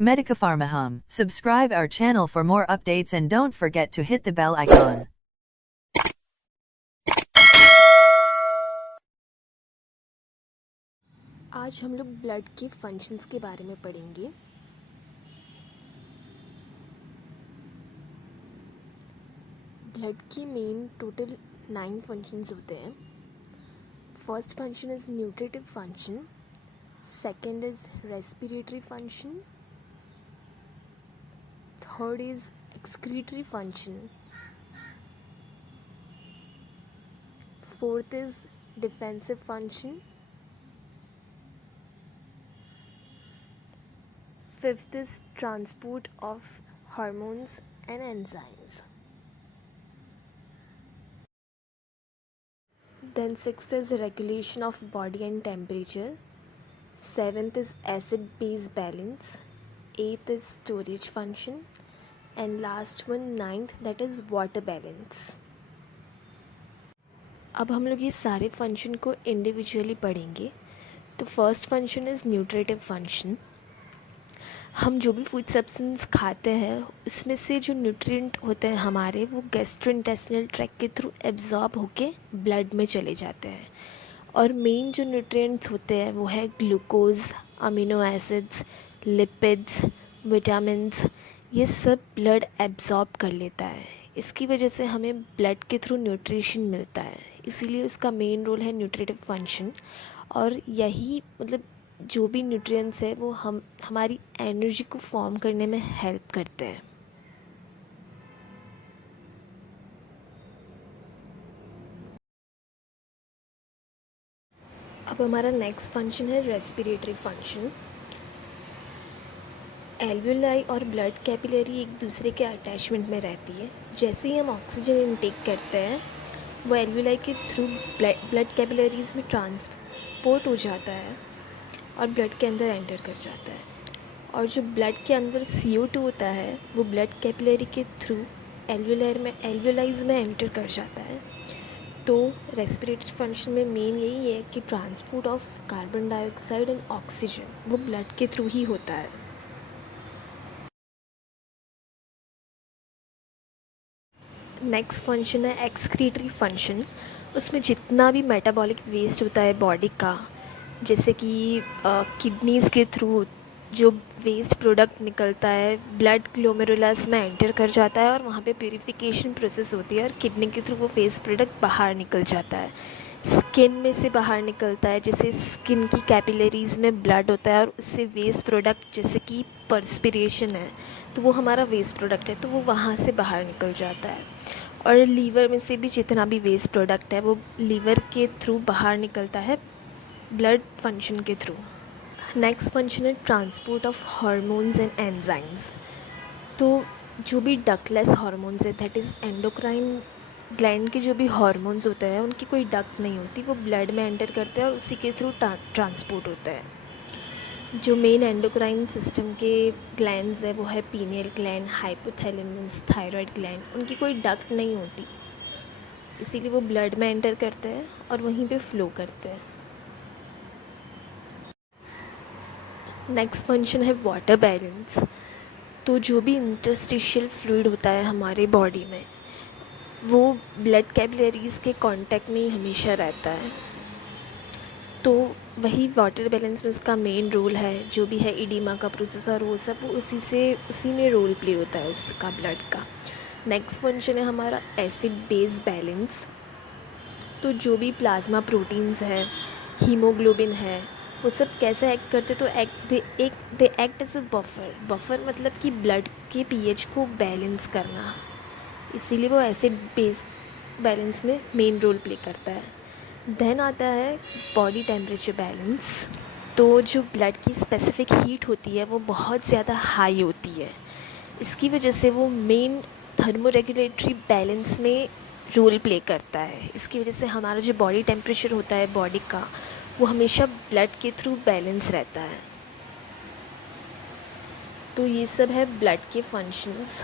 Medica Pharmahum. Subscribe our channel for more updates and don't forget to hit the bell icon. आज हम लोग blood के functions के बारे में पढ़ेंगे। ब्लड के मेन टोटल 9 फंक्शंस होते हैं। First function is nutritive function, second is respiratory function, third is excretory function, fourth is defensive function, fifth is transport of hormones and enzymes. Then sixth is regulation of body and temperature. Seventh is acid base balance. Eighth is storage function. And last one, ninth, that is water balance. अब हम लोग ये सारे function को individually पढ़ेंगे। तो first function is nutritive function. हम जो भी फूड सब्सटेंस खाते हैं उसमें से जो न्यूट्रिएंट होते हैं हमारे, वो गैस्ट्रोइंटेस्टिनल ट्रैक्ट के थ्रू एब्जॉर्ब होके ब्लड में चले जाते हैं। और मेन जो न्यूट्रिएंट्स होते हैं वो है glucose, amino acids, lipids, vitamins. ये सब ब्लड एब्जॉर्ब कर लेता है। इसकी वजह से हमें ब्लड के थ्रू न्यूट्रिशन मिलता है, इसीलिए उसका मेन रोल है न्यूट्रिटिव फंक्शन। और यही मतलब जो भी न्यूट्रिएंट्स है वो हमारी एनर्जी को फॉर्म करने में हेल्प करते हैं। अब हमारा नेक्स्ट फंक्शन है रेस्पिरेटरी फंक्शन। एल्वियोलाई और ब्लड कैपिलरी एक दूसरे के अटैचमेंट में रहती है। जैसे ही हम ऑक्सीजन इनटेक करते हैं वो एल्वियोलाई के थ्रू ब्लड कैपिलरीज में ट्रांसपोर्ट हो जाता है और ब्लड के अंदर एंटर कर जाता है। और जो ब्लड के अंदर CO2 होता है वो ब्लड कैपिलरी के थ्रू एल्वियोलाइज में एंटर कर जाता है। तो रेस्पिरेटरी फंक्शन में मेन यही है कि transport of carbon dioxide and oxygen वो ब्लड के थ्रू ही होता है। नेक्स्ट फंक्शन है एक्सक्रीटरी फंक्शन। उसमें जितना भी मेटाबॉलिक वेस्ट होता है बॉडी का, जैसे कि किडनीज़ के थ्रू जो वेस्ट प्रोडक्ट निकलता है ब्लड ग्लोमेरुलस में एंटर कर जाता है और वहाँ पे प्यूरिफिकेशन प्रोसेस होती है और किडनी के थ्रू वो वेस्ट प्रोडक्ट बाहर निकल जाता है। स्किन में से बाहर निकलता है, जैसे स्किन की कैपिलरीज़ में ब्लड होता है और उससे वेस्ट प्रोडक्ट जैसे कि पर्सपिरेशन है तो वो हमारा वेस्ट प्रोडक्ट है, तो वो वहाँ से बाहर निकल जाता है। और लीवर में से भी जितना भी वेस्ट प्रोडक्ट है वो लीवर के थ्रू बाहर निकलता है ब्लड फंक्शन के थ्रू। नेक्स्ट फंक्शन है transport of hormones and enzymes. तो जो भी डक्टलेस हार्मोन्स है, दैट इज़ एंडोक्राइन ग्लैंड के जो भी हार्मोन्स होते हैं उनकी कोई डक्ट नहीं होती, वो ब्लड में एंटर करते हैं और उसी के थ्रू ट्रांसपोर्ट होता है। जो मेन एंडोक्राइन सिस्टम के ग्लैंड्स है वो है pineal gland, hypothalamus, thyroid gland. उनकी कोई डक्ट नहीं होती, इसीलिए वो ब्लड में एंटर करते हैं और वहीं पे फ्लो करते हैं। नेक्स्ट फंक्शन है वाटर बैलेंस। तो जो भी इंटरस्टिशियल फ्लूइड होता है हमारे बॉडी में वो ब्लड कैपिलरीज़ के कांटेक्ट में ही हमेशा रहता है, तो वही वाटर बैलेंस में उसका मेन रोल है। जो भी है इडीमा का प्रोसेस और वो सब उसी में रोल प्ले होता है उसका ब्लड का। नेक्स्ट फंक्शन है हमारा एसिड बेस बैलेंस। तो जो भी प्लाज्मा प्रोटीन्स है, हीमोग्लोबिन है, वो सब कैसे एक्ट करते, तो they act as a buffer मतलब कि ब्लड के pH को बैलेंस करना, इसीलिए वो एसिड बेस बैलेंस में मेन रोल प्ले करता है। देन आता है बॉडी टेम्परेचर बैलेंस। तो जो ब्लड की स्पेसिफिक हीट होती है वो बहुत ज़्यादा हाई होती है, इसकी वजह से वो मेन थर्मोरेगुलेटरी बैलेंस में रोल प्ले करता है। इसकी वजह से हमारा जो बॉडी टेम्परेचर होता है बॉडी का वो हमेशा ब्लड के थ्रू बैलेंस रहता है। तो ये सब है ब्लड के फंक्शंस।